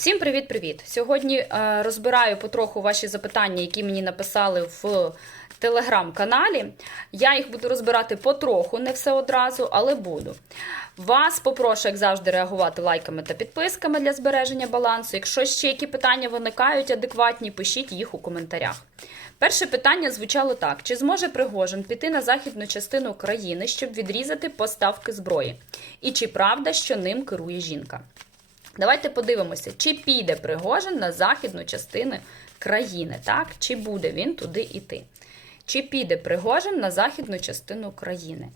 Всім привіт-привіт! Сьогодні е, розбираю потроху ваші запитання, які мені написали в телеграм-каналі. Я їх буду розбирати потроху, не все одразу, але буду. Вас попрошу, як завжди, реагувати лайками та підписками для збереження балансу. Якщо ще які питання виникають адекватні, пишіть їх у коментарях. Перше питання звучало так: чи зможе Пригожин піти на західну частину країни, щоб відрізати поставки зброї? І чи правда, що ним керує жінка? Давайте подивимося, чи піде Пригожин на західну частину країни, так? Чи буде він туди йти? Чи піде Пригожин на західну частину країни?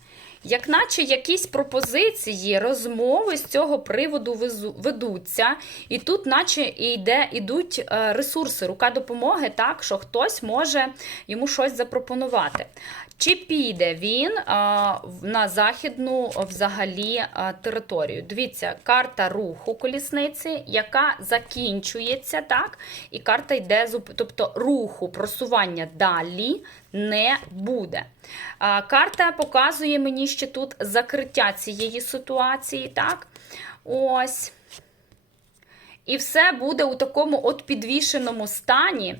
Як наче якісь пропозиції, розмови з цього приводу ведуться, і тут, наче йде, ідуть е, ресурси, рука допомоги, так, що хтось може йому щось запропонувати. Чи піде він а, на західну взагалі а, територію? Дивіться, карта руху колісниці, яка закінчується, так? І карта йде тобто руху, просування далі не буде. Карта показує мені ще тут закриття цієї ситуації, так? Ось. І все буде у такому от підвішеному стані.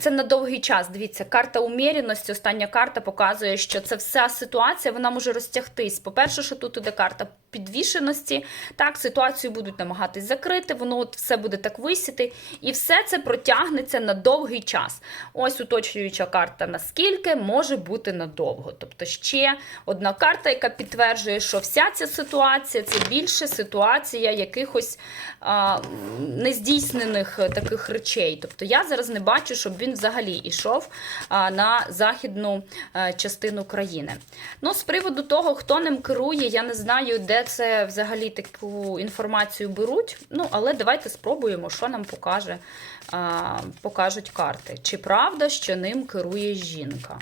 Це на довгий час. Дивіться, карта уміряності, остання карта показує, що це вся ситуація вона може розтягтись. По-перше, що тут іде карта підвішеності. Так, ситуацію будуть намагатись закрити, воно все буде так висіти, і все це протягнеться на довгий час. Ось уточнююча карта, наскільки може бути надовго. Тобто ще одна карта, яка підтверджує, що вся ця ситуація це більше ситуація якихось а, нездійснених е, таких речей. Тобто я зараз не бачу, щоб він взагалі йшов а, на західну е, частину країни. Ну, з приводу того, хто ним керує, я не знаю, де це взагалі таку інформацію беруть. Ну, але давайте спробуємо, що нам покаже, а, покажуть карти. Чи правда, що ним керує жінка?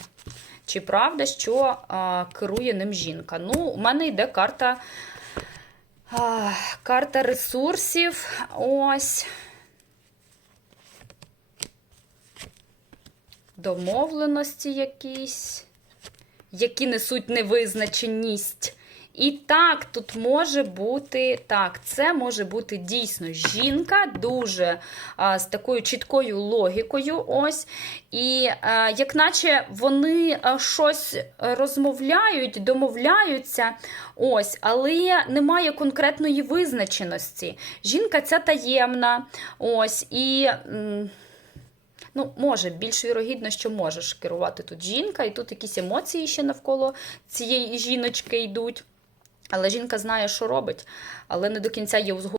Чи правда, що а, керує ним жінка? Ну, у мене йде карта. А, карта ресурсів. Ось. Домовленості якісь, які несуть невизначеність. І так, тут може бути, так, це може бути дійсно жінка, дуже а, з такою чіткою логікою. ось. І а, як наче вони щось розмовляють, домовляються, ось, але немає конкретної визначеності. Жінка ця таємна, ось, і. Ну, може, більш вірогідно, що можеш керувати тут жінка, і тут якісь емоції ще навколо цієї жіночки йдуть. Але жінка знає, що робить, але не до кінця є узгоджена.